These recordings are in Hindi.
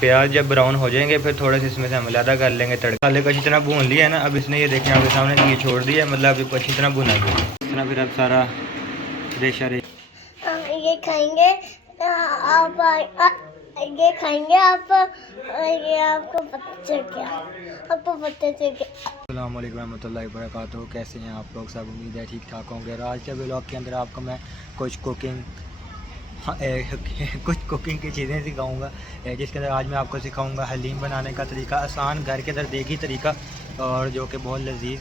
प्याज जब ब्राउन हो जाएंगे फिर थोड़े से इसमें से हम अलग कर लेंगे तड़का। मसाले को अच्छी तरह भून लिया है ना, अब इसने ये देखें आपके सामने ये छोड़ दिया, मतलब अभी अच्छी तरह भुना गया इस तरह। फिर अब सारा रेशा ये खाएंगे आप, ये खाएंगे आप, ये आपको पता चल गया, आपको पता चल गया। अस्सलाम वालेकुम रहमतुल्लाहि वबरकातुहू। कैसे हैं आप लोग सब? उम्मीद है ठीक ठाक होंगे। और आज के व्लॉग के अंदर आपको मैं कुछ कुकिंग कुछ कुकिंग की चीज़ें सिखाऊंगा, जिसके अंदर आज मैं आपको सिखाऊंगा हलीम बनाने का तरीका, आसान घर के अंदर देगी तरीका, और जो कि बहुत लजीज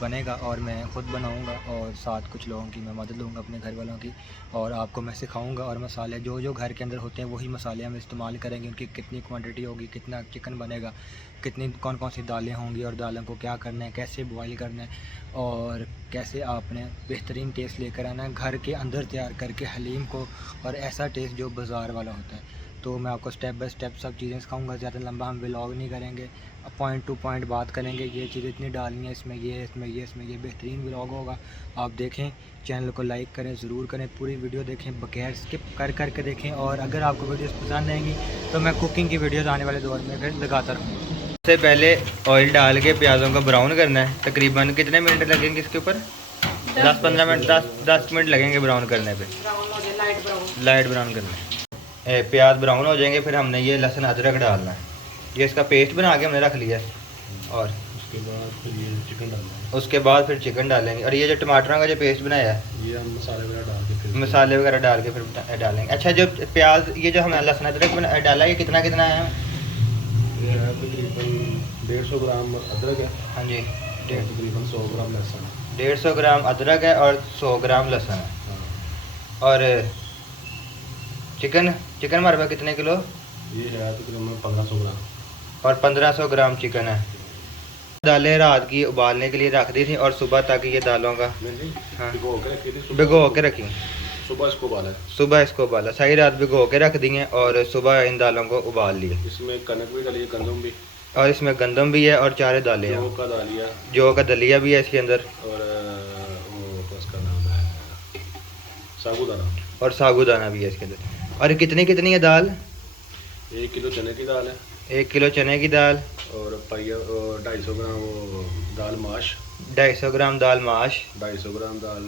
बनेगा। और मैं ख़ुद बनाऊंगा और साथ कुछ लोगों की मैं मदद लूँगा अपने घर वालों की, और आपको मैं सिखाऊंगा। और मसाले जो जो घर के अंदर होते हैं वही मसाले हम इस्तेमाल करेंगे। उनकी कितनी क्वांटिटी होगी, कितना चिकन बनेगा, कितनी कौन कौन सी दालें होंगी, और दालों को क्या करना है, कैसे बॉईल करना है, और कैसे आपने बेहतरीन टेस्ट लेकर आना है घर के अंदर तैयार करके हलीम को, और ऐसा टेस्ट जो बाज़ार वाला होता है। तो मैं आपको स्टेप बाय स्टेप सब चीज़ें सिखाऊंगा। ज़्यादा लंबा हम व्लॉग नहीं करेंगे, पॉइंट टू पॉइंट बात करेंगे। ये चीज़ें इतनी डालनी है इसमें, ये बेहतरीन व्लॉग होगा। आप देखें, चैनल को लाइक करें, ज़रूर करें, पूरी वीडियो देखें, बगैर स्किप कर के देखें। और अगर आपको वीडियोस पसंद आएंगी तो मैं कुकिंग की वीडियोस आने वाले दौर में फिर लगाता रहूँगा। सबसे पहले ऑयल डाल के प्याज़ों को ब्राउन करना है। तकरीबन कितने मिनट लगेंगे इसके ऊपर? 10-15 मिनट, 10 मिनट लगेंगे ब्राउन करने पे, लाइट ब्राउन करने। प्याज ब्राउन हो जाएंगे फिर हमने ये लहसुन अदरक डालना है। ये इसका पेस्ट बना के हमने रख लिया है। और उसके बाद फिर ये चिकन डालना है। उसके बाद फिर चिकन डालेंगे। और ये जो टमाटरों का जो पेस्ट बनाया है, ये हम मसाले वगैरह डाल के फिर डालेंगे। अच्छा, जो प्याज ये जो हमने लहसुन अदरक डाला है, ये कितना कितना है? ये है तकरीबन 150 ग्राम अदरक है। हाँ जी, तकरीबन 100 ग्राम लहसुन है। 150 ग्राम अदरक है और 100 ग्राम लहसुन है। हाँ। और चिकन हमारे पास कितने किलो? ये है तकरीबन 1500 ग्राम। और 1500 ग्राम चिकन है। दालें रात की उबालने के लिए रख दी थी, और सुबह तक ये दालों का हाँ भिगो के रखी थी। भिगो के रखी। सुबह इसको उबाला है। सुबह इसको उबाला, सारी रात भिगो के रख दी हैं, और सुबह इन दालों को उबाल लिए। इसमें कनक भी डाली है, गंदम भी, और इसमें गंदम भी है, और 4 दालें हैं। जौ का दालिया, जौ का दलिया भी है इसके अंदर, और वो उसका नाम है साबूदाना, और साबूदाना भी है इसके अंदर। और कितनी कितनी है दाल? 1 किलो चने की दाल है। 1 किलो चने की दाल, और 250 ग्राम वो दाल माश, 250 ग्राम दाल माश, 250 ग्राम दाल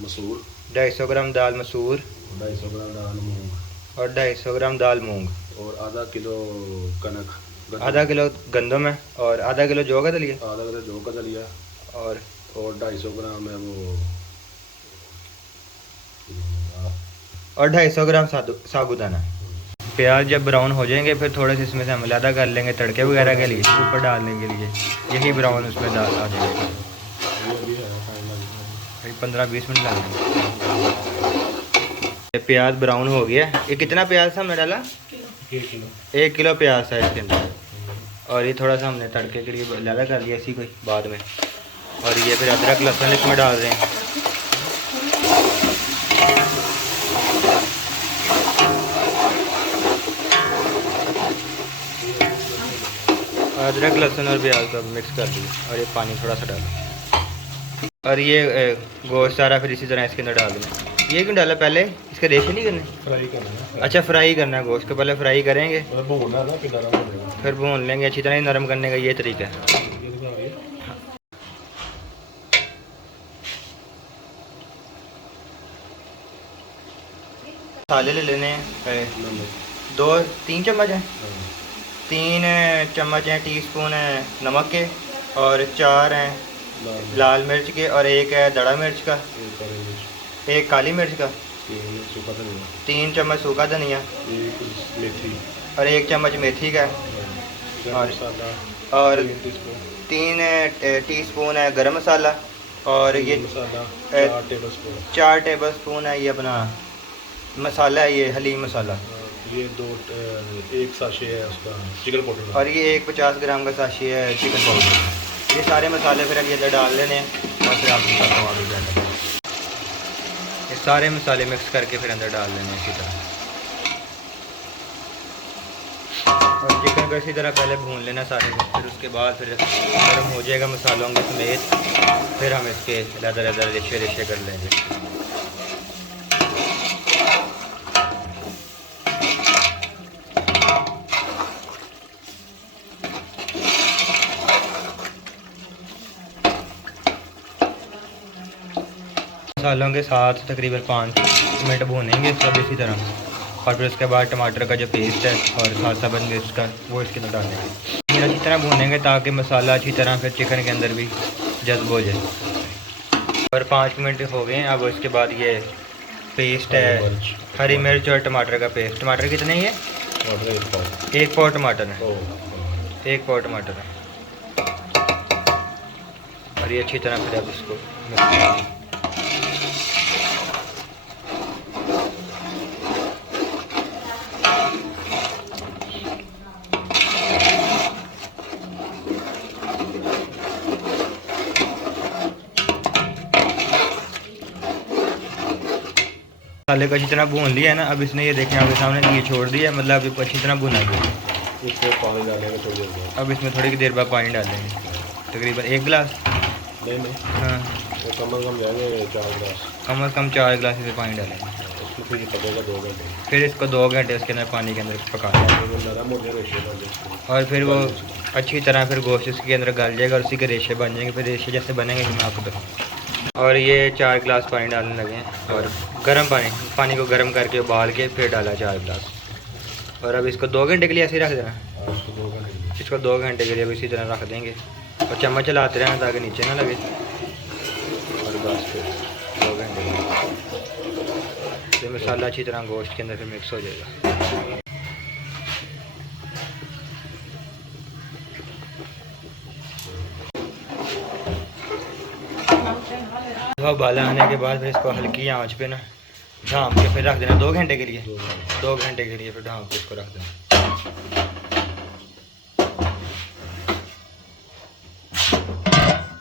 मसूर, 250 ग्राम दाल मसूर, 250 ग्राम दाल मूंग, और 250 ग्राम दाल मूंग, और आधा किलो कनक, आधा किलो गंदम है, और आधा किलो जौ का दलिया, आधा किलो जौ का दलिया, और 250 ग्राम है वो, और 250 ग्राम साबूदाना। प्याज जब ब्राउन हो जाएंगे फिर थोड़े से इसमें से हम अलग कर लेंगे तड़के वगैरह के लिए, ऊपर डालने के लिए। यही ब्राउन उसमें डाल आ जाएगा। ये भी है 15-20 मिनट लगेंगे। प्याज ब्राउन हो गया। ये कितना प्याज था हमने डाला? 1 किलो। 1 किलो प्याज था इसके अंदर, और ये थोड़ा सा हमने तड़के के लिए ज़्यादा कर लिया इसी कोई बाद में। और ये फिर अदरक लहसुन इसमें डाल रहे हैं। अदरक लहसुन और प्याज को मिक्स कर दिया, और ये पानी थोड़ा सा डाला, और ये गोश्त सारा फिर इसी तरह इसके अंदर डाल देना। ये क्यों डाला? पहले इसके रेशे नहीं करने? फ्राई करना है। अच्छा, फ्राई करना है गोश्त को, पहले फ्राई करेंगे, भूनना है ना, फिर नरम हो जाएगा। फिर भून लेंगे अच्छी तरह। नरम करने का ये तरीका है। ये दिखा रही है। मसाले ले लेने हैं। नमक। 2-3 चम्मच हैं, हाँ। 3 चम्मच हैं टीस्पून है नमक के, और 4 हैं लाल लाल मिर्च के, और 1 है दड़ा मिर्च का, एक काली मिर्च, 1 काली मिर्च का, 3 सूखा धनिया, 3 चम्मच सूखा धनिया, 1 मेथी, और 1 चम्मच मेथी का, गरम और- मसाला, और 3 टीस्पून, 3 टीस्पून है गरम मसाला, और ये मसाला, 4 टेबलस्पून, 4 टेबल स्पून है ये अपना मसाला है, ये हलीम मसाला, ये 1 साशे है उसका चिकन पाउडर, और ये 50 ग्राम का साशी है चिकन पाउडर। ये सारे मसाले फिर अभी अंदर डाल लेने हैं, और फिर आप ये सारे मसाले मिक्स करके फिर अंदर डाल लेने इसी तरह। और चिकन को इसी तरह पहले भून लेना सारे को, फिर उसके बाद फिर गर्म हो जाएगा मसालों के समेत, फिर हम इसके लदर रेशे कर लेंगे। मसालों के साथ तकरीबन 5 मिनट भूनेंगे सब इसी तरह, और फिर उसके बाद टमाटर का जो पेस्ट है और खासा बंद मिर्च का वो इसके अंदर डालेंगे। ये अच्छी तरह भूनेंगे ताकि मसाला अच्छी तरह फिर चिकन के अंदर भी जज्ब हो जाए। और 5 मिनट हो गए हैं। अब इसके बाद ये पेस्ट है, हरी मिर्च और टमाटर का पेस्ट। टमाटर कितने ही है? 1 पाव टमाटर है, 1 पाव टमाटर है। और ये अच्छी तरह फिर अब इसको मिक्स करेंगे। मसाले को अच्छी तरह भून लिया है ना। अब इसने ये देखें आपके सामने ये छोड़ दिया, मतलब अभी अच्छी तरह भुना गया। इसमें पानी डालेंगे थोड़ी देर बाद। अब इसमें थोड़ी देर बाद पानी डालेंगे, तकरीबन 1 गिलास। नहीं हाँ, कम अज़ कम जाएंगे 4 गिलास, कम अज़ कम 4 गिलास से पानी डालेंगे। इसमें फिर पकेगा 2 घंटे, फिर इसको 2 घंटे उसके अंदर पानी के अंदर पकाना है। और फिर वो अच्छी तरह फिर गोश्त इसके अंदर गल जाएगा और उसी के रेशे बन जाएंगे। फिर रेशे जैसे बनेंगे मैं आपको बताऊँ। और ये 4 गिलास पानी डालने लगे हैं और गर्म पानी को गर्म करके उबाल के फिर डाला 4 गिलास। और अब इसको 2 घंटे के लिए ऐसे ही रख देना। इसको 2 घंटे के लिए अब इसी तरह रख देंगे और चम्मच चलाते रहना ताकि नीचे ना लगे। और बस फिर 2 घंटे के लिए ये मसाला अच्छी तरह गोश्त के अंदर फिर मिक्स हो जाएगा। उबाला आने के बाद फिर इसको हल्की आंच पे ना ढाँप के फिर रख देना 2 घंटे के लिए। 2 घंटे के लिए फिर ढाँप के इसको रख देना।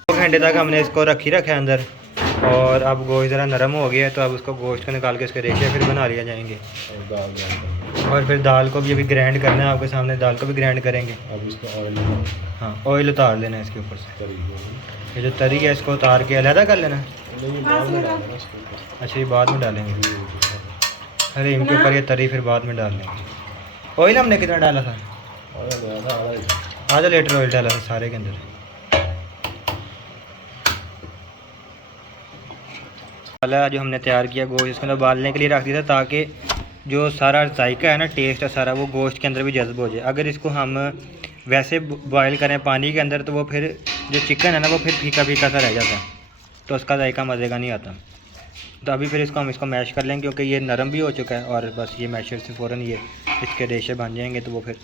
2 घंटे तक हमने इसको रखा है अंदर। और अब गोश्त ज़रा नरम हो गया है तो अब उसको गोश्त को निकाल के इसके रेशे फिर बना लिया जाएंगे। और फिर दाल को भी अभी ग्राइंड करना है, आपके सामने दाल को भी ग्राइंड करेंगे। अब इसको ऑयल, हाँ ऑयल उतार लेना है इसके ऊपर से। ये जो तरी है इसको उतार के अलहदा कर लेना। अच्छा ये बाद में डालेंगे। अरे इनके ऊपर ये तरी फिर बाद में डाल लेंगे। ऑयल हमने कितना डाला था? आधा लीटर ऑयल डाला था सारे के अंदर। मसाला जो हमने तैयार किया गोश्त इसके अंदर उबालने के लिए रख दिया था ताकि जो सारा जायका है ना, टेस्ट है सारा, वो गोश्त के अंदर भी जज्ब हो जाए। अगर इसको हम वैसे बॉयल करें पानी के अंदर तो वो फिर जो चिकन है ना वो फिर फीका फीका सा रह जाता है, तो उसका जायका मज़े का नहीं आता। तो अभी फिर इसको हम मैश कर लेंगे क्योंकि ये नरम भी हो चुका है। और बस ये मैशर से फ़ौरन ये इसके रेशे बन जाएंगे तो वो फिर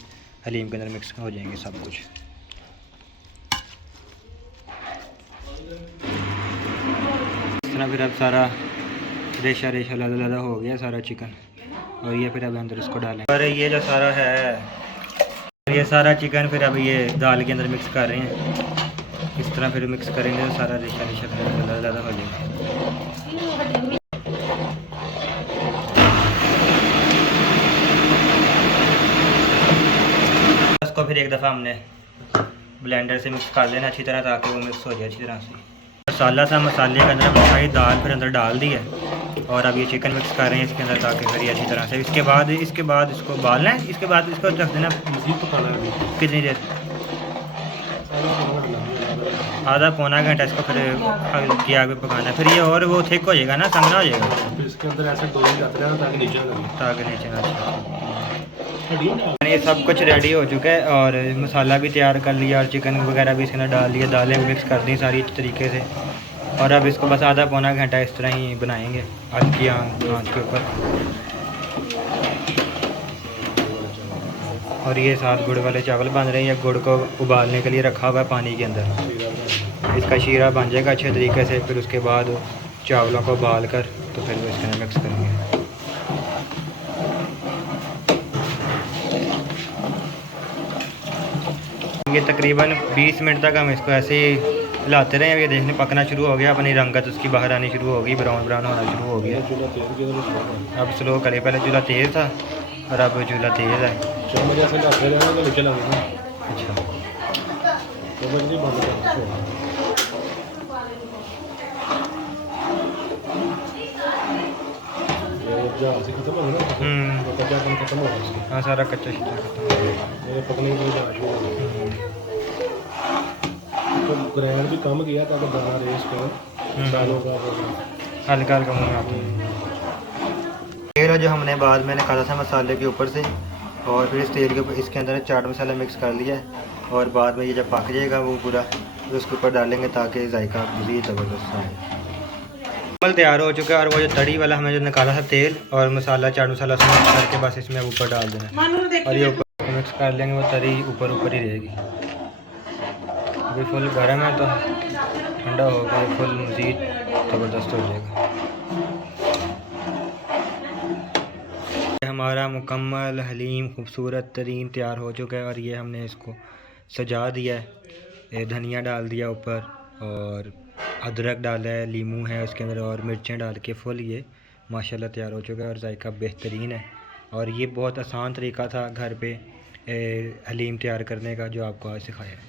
हलीम के अंदर मिक्स हो जाएंगे सब कुछ। इस तरह फिर अब सारा रेशा लदा हो गया सारा चिकन। और ये फिर अब अंदर इसको डालें। और ये जो सारा है, ये सारा चिकन फिर अब ये दाल के अंदर मिक्स कर रहे हैं। इस तरह फिर मिक्स करेंगे तो सारा रेशा लदा हो जाएगा। इसको फिर एक दफ़ा हमने ब्लेंडर से मिक्स कर लेना अच्छी तरह ताकि वो मिक्स हो जाए अच्छी तरह से। मसाला था, मसाले के अंदर हमने सारी दाल फिर अंदर डाल दी है। और अब ये चिकन मिक्स कर रहे हैं इसके अंदर ताकि फिर ये अच्छी तरह से। इसके बाद इसको उबालना है। इसके बाद इसको रख देना कितनी देर, आधा पौना घंटा इसको फिर हल्की आग पे पकाना है। फिर ये और वो थिक हो जाएगा ना, संगना हो जाएगा। फिर इसके अंदर ऐसे डोई जाते रहना ताकि नीचे ना। ये सब कुछ रेडी हो चुका है और मसाला भी तैयार कर लिया और चिकन वगैरह भी इसके अंदर डाल लिया, दालें मिक्स कर दी सारी अच्छी तरीके से। और अब इसको बस आधा पौना घंटा इस तरह ही बनाएंगे हल्की आंच के ऊपर। और ये साथ गुड़ वाले चावल बन रहे हैं। गुड़ को उबालने के लिए रखा हुआ है पानी के अंदर। इसका शीरा बन जाएगा अच्छे तरीके से। फिर उसके बाद चावलों को उबाल कर तो फिर वो इसके अंदर मिक्स करेंगे। ये तकरीबन 20 मिनट तक हम इसको ऐसे ही हिलाते रहे। ये देखने पकना शुरू हो गया, अपनी रंगत उसकी बाहर आनी शुरू हो गई, ब्राउन होना शुरू हो गया। अब स्लो करें, पहले चूल्हा तेज़ था और अब चूल्हा तेज़ है। अच्छा हाँ सारा कच्चा शीता तो ग्राइंड भी कम किया था तो दाना रेस कर दालों का हल्का हल्का मुँह में आता है। तेल जो हमने बाद में निकाला था मसाले के ऊपर से, और फिर इस तेल के ऊपर इसके अंदर चाट मसाला मिक्स कर लिया है, और बाद में ये जब पक जाएगा वो पूरा तो उसके ऊपर डालेंगे ताकि जायका मज़ीद ज़बरदस्त आए। तैयार हो चुका है, और वो जो तड़ी वाला हमने जो निकाला था तेल और मसाला चाट मसाला उसमें मिक्स करके बस इसमें ऊपर डाल देना है, और ये ऊपर मिक्स कर लेंगे, वो तरी ऊपर ऊपर ही रहेगी। अभी फुल गर्म है तो ठंडा हो गया, फुल मज़ीद ज़बरदस्त हो जाएगा। हमारा मुकम्मल हलीम खूबसूरत तरीन तैयार हो चुका है, और ये हमने इसको सजा दिया है, धनिया डाल दिया ऊपर, और अदरक डाला है, लीमू है उसके अंदर, और मिर्चें डाल के फुल ये माशाल्लाह तैयार हो चुका है, और जायका बेहतरीन है। और ये बहुत आसान तरीका था घर पे हलीम तैयार करने का जो आपको आज सिखाया है।